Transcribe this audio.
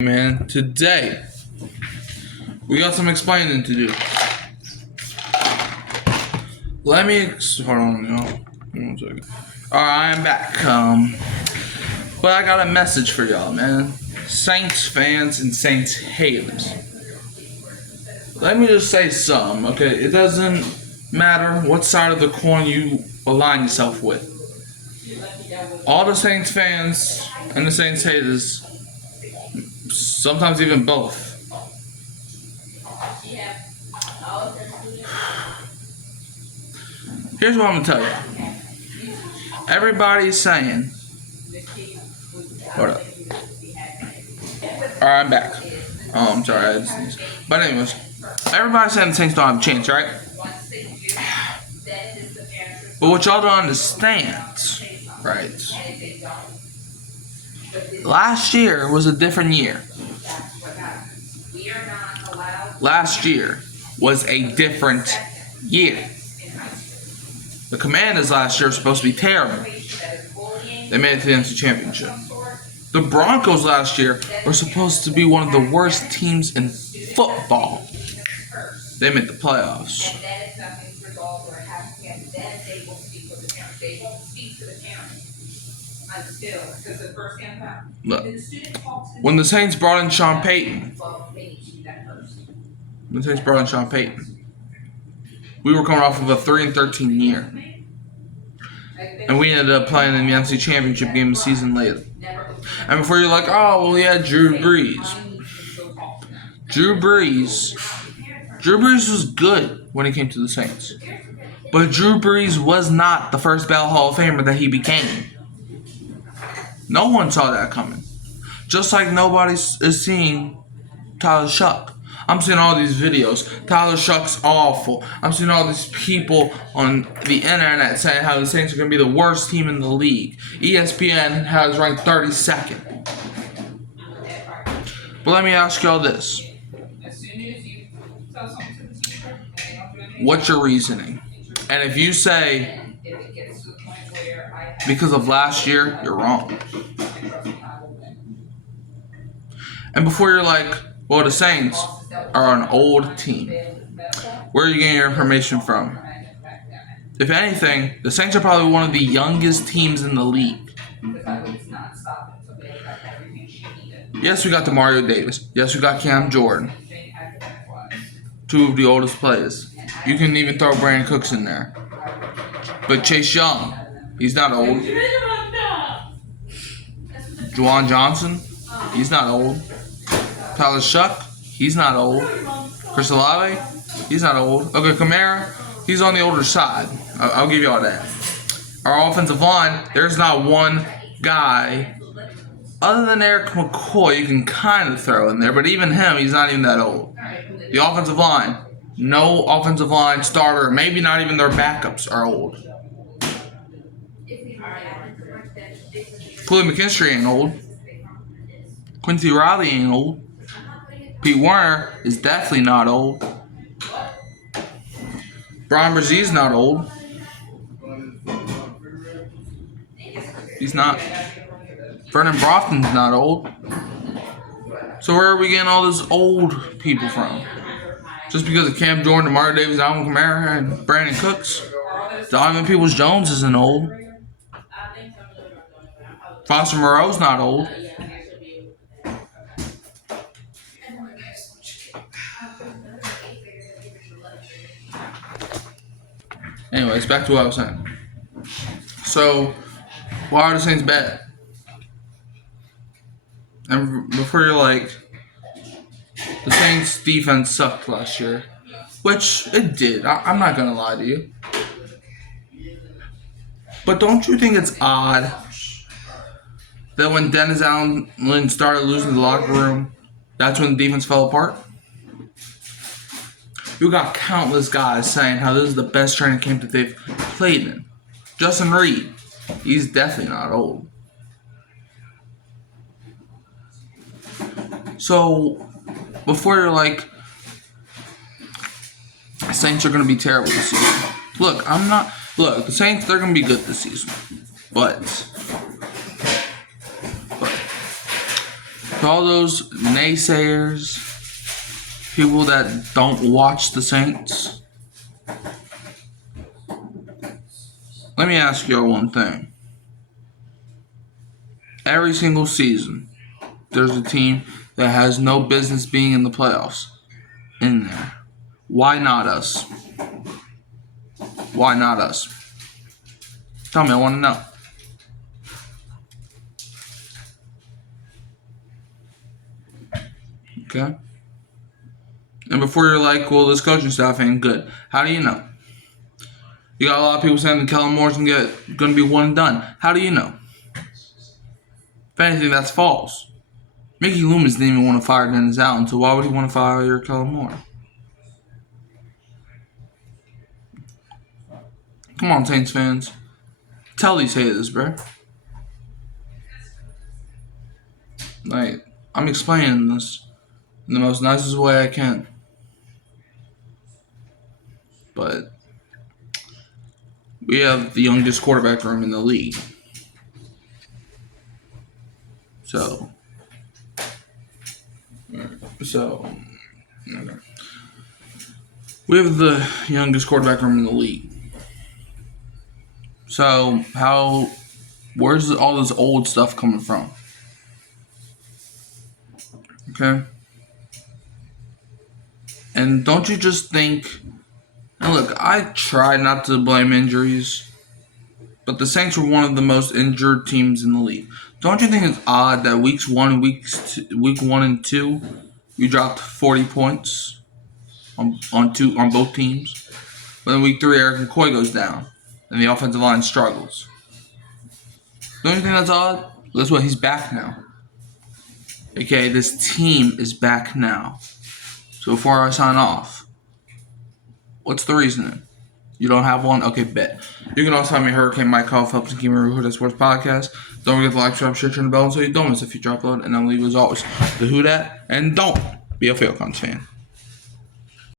Man, today we got some explaining to do. Let me hold on, y'all. 1 second. Alright, I am back. But I got a message for y'all, man. Saints fans and Saints haters. Let me just say something, okay? It doesn't matter what side of the coin you align yourself with. All the Saints fans and the Saints haters, sometimes even both, here's what I'm gonna tell you. Everybody's saying, hold up. Alright, I'm back. Oh, I'm sorry, I had to sneeze. But anyways, everybody's saying the Saints don't have a chance, right? But what y'all don't understand, right? Last year was a different year. Last year was a different year. The Commanders last year were supposed to be terrible. They made it to the NFC Championship. The Broncos last year were supposed to be one of the worst teams in football. They made the playoffs. Look, when the Saints brought in Sean Payton, we were coming off of a 3-13 year. And we ended up playing in the NFC Championship game a season later. And before you're like, oh, well, yeah, Drew Brees. Drew Brees was good when he came to the Saints. But Drew Brees was not the first ballot Hall of Famer that he became. No one saw that coming. Just like nobody is seeing Tyler Shough. I'm seeing all these videos. Tyler Shough's awful. I'm seeing all these people on the internet saying how the Saints are going to be the worst team in the league. ESPN has ranked 32nd. But let me ask y'all this. What's your reasoning? And if you say because of last year, you're wrong. And before you're like, well, the Saints are an old team. Where are you getting your information from? If anything, the Saints are probably one of the youngest teams in the league. Yes, we got Demario Davis. Yes, we got Cam Jordan. Two of the oldest players. You can even throw Brandon Cooks in there. But Chase Young, he's not old. Juwan Johnson, he's not old. Tyler Shough, he's not old. Chris Olave, he's not old. Okay, Kamara, he's on the older side. I'll give you all that. Our offensive line, there's not one guy other than Eric McCoy you can kind of throw in there, but even him, he's not even that old. The offensive line, no offensive line starter, maybe not even their backups are old. Khalil McKinstry ain't old. Quincy Riley ain't old. Pete Werner is definitely not old. Brian Brzez's not old. He's not. Vernon Brofton's not old. So where are we getting all those old people from? Just because of Cam Jordan, Demario Davis, Alvin Kamara, and Brandon Cooks? Donovan Peoples-Jones isn't old. Foster Moreau's not old. Anyways, back to what I was saying. So, why are the Saints bad? And before you're like, the Saints defense sucked last year, which it did. I'm not going to lie to you. But don't you think it's odd that when Dennis Allen started losing the locker room, that's when the defense fell apart? You got countless guys saying how this is the best training camp that they've played in. Justin Reed, he's definitely not old. So, before you're like, Saints are going to be terrible this season. Look, the Saints, they're going to be good this season. But To all those naysayers, people that don't watch the Saints, let me ask y'all one thing. Every single season, there's a team that has no business being in the playoffs in there. Why not us? Why not us? Tell me, I want to know. Okay? And before you're like, well, this coaching staff ain't good. How do you know? You got a lot of people saying that Kellen Moore's going to be one and done. How do you know? If anything, that's false. Mickey Loomis didn't even want to fire Dennis Allen, so why would he want to fire Kellen Moore? Come on, Saints fans. Tell these haters, bro. Like, I'm explaining this in the most nicest way I can. But we have the youngest quarterback room in the league. So we have the youngest quarterback room in the league. So where's all this old stuff coming from? Okay? And don't you just think, and look, I try not to blame injuries, but the Saints were one of the most injured teams in the league. Don't you think it's odd that week 1 and 2, we dropped 40 points on both teams? But in week 3, Eric McCoy goes down, and the offensive line struggles. Don't you think that's odd? That's why he's back now. Okay, this team is back now. So before I sign off, what's the reasoning? You don't have one? Okay, bet. You can also find me Hurricane Mike Hoff, helps and keep me Who Dat Sports Podcast. Don't forget to like, subscribe, share, turn the bell so you don't miss a future upload. And I'm leaving as always the Who Dat, and don't be a Falcons fan.